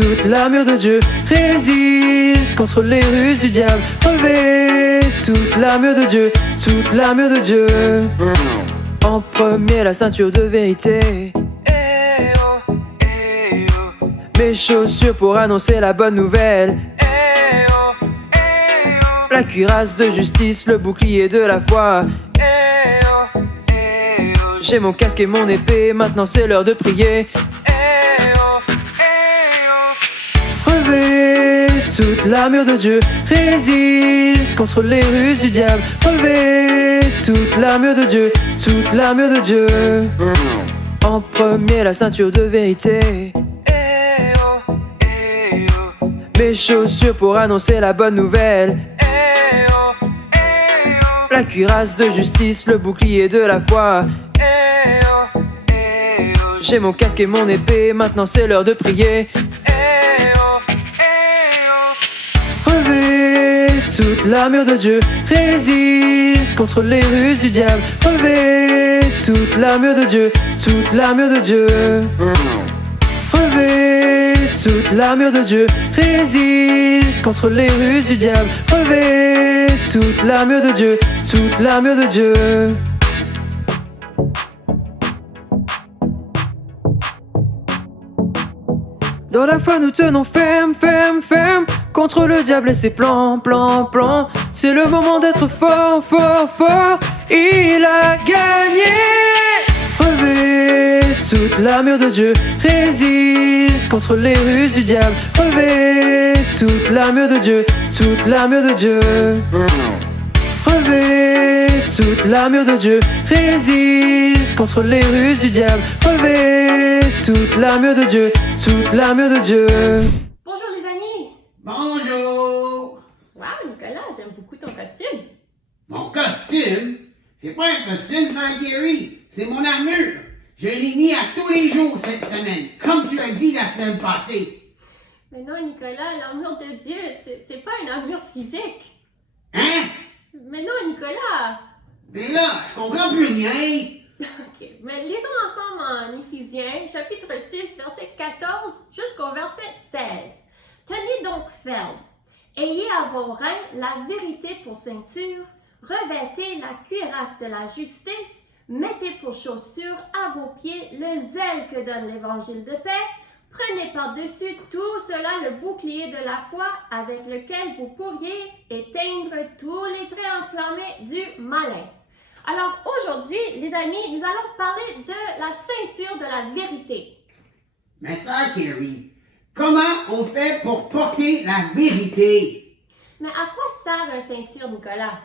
toute l'armure de Dieu, résiste contre les ruses du diable. Revêt toute l'armure de Dieu, toute l'armure de Dieu. En premier, la ceinture de vérité. Mes chaussures pour annoncer la bonne nouvelle. La cuirasse de justice, le bouclier de la foi. J'ai mon casque et mon épée, maintenant c'est l'heure de prier. Revêt toute l'armure de Dieu, résiste contre les ruses du diable. Revêt toute l'armure de Dieu, toute l'armure de Dieu. En premier, la ceinture de vérité. Mes chaussures pour annoncer la bonne nouvelle. La cuirasse de justice, le bouclier de la foi. J'ai mon casque et mon épée, maintenant c'est l'heure de prier. Revêt toute l'armure de Dieu, résiste contre les ruses du diable. Revêt toute l'armure de Dieu, toute l'armure de Dieu. Revêt toute l'armure de Dieu, résiste contre les ruses du diable. Revêt toute l'armure de Dieu, toute l'armure de Dieu. Dans la foi nous tenons ferme, ferme, ferme contre le diable et ses plans, plans, plans. C'est le moment d'être fort, fort, fort. Il a gagné. Revêt toute l'armure de Dieu, résiste contre les ruses du diable. Revêt toute l'armure de Dieu, toute l'armure de Dieu. Revêt toute l'armure de Dieu, résiste contre les ruses du diable. Revêt toute l'armure de Dieu, toute l'armure de Dieu. Bonjour les amis! Bonjour! Wow, Nicolas, j'aime beaucoup ton costume. Mon costume? C'est pas un costume, ça, Gary. C'est mon armure. Je l'ai mis à tous les jours cette semaine, comme tu as dit la semaine passée. Mais non, Nicolas, l'armure de Dieu, c'est pas une armure physique. Hein? Mais non, Nicolas! Mais là, je comprends plus rien. Ok, mais lisons ensemble en Éphésiens, chapitre 6, verset 14 jusqu'au verset 16. Tenez donc ferme. Ayez à vos reins la vérité pour ceinture, revêtez la cuirasse de la justice, mettez pour chaussure à vos pieds le zèle que donne l'évangile de paix, prenez par-dessus tout cela le bouclier de la foi avec lequel vous pourriez éteindre tous les traits enflammés du malin. Alors aujourd'hui, les amis, nous allons parler de la ceinture de la vérité. Mais ça, Gary, comment on fait pour porter la vérité? Mais à quoi sert une ceinture, Nicolas?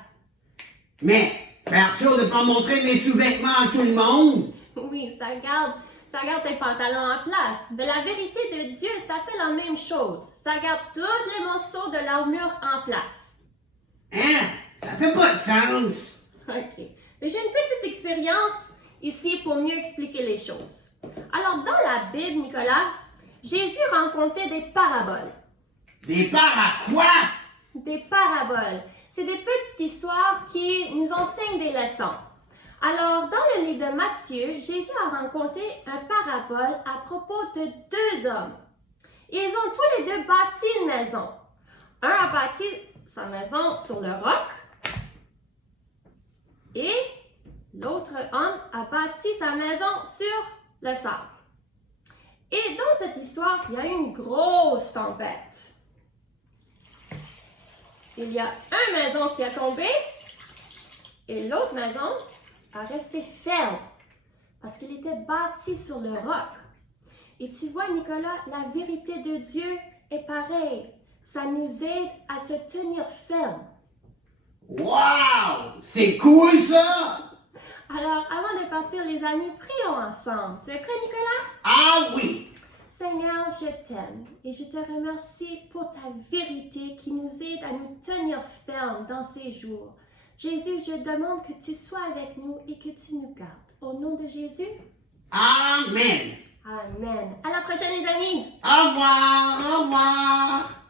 Mais, faire sûr de ne pas montrer mes sous-vêtements à tout le monde? Oui, ça garde tes pantalons en place. Mais la vérité de Dieu, ça fait la même chose. Ça garde tous les morceaux de l'armure en place. Hein? Ça fait pas de sens. OK. Mais j'ai une petite expérience ici pour mieux expliquer les choses. Alors, dans la Bible, Nicolas, Jésus rencontrait des paraboles. Des parts à quoi? Des paraboles. C'est des petites histoires qui nous enseignent des leçons. Alors, dans le livre de Matthieu, Jésus a rencontré un parabole à propos de deux hommes. Ils ont tous les deux bâti une maison. Un a bâti sa maison sur le roc et l'autre homme a bâti sa maison sur le sable. Et dans cette histoire, il y a eu une grosse tempête. Il y a une maison qui a tombé et l'autre maison a resté ferme parce qu'il était bâti sur le roc. Et tu vois, Nicolas, la vérité de Dieu est pareille. Ça nous aide à se tenir ferme. Wow! C'est cool, ça! Alors, avant de partir, les amis, prions ensemble. Tu es prêt, Nicolas? Ah oui! Seigneur, je t'aime et je te remercie pour ta vérité qui nous aide à nous tenir fermes dans ces jours. Jésus, je demande que tu sois avec nous et que tu nous gardes. Au nom de Jésus. Amen! Amen. À la prochaine, les amis. Au revoir! Au revoir!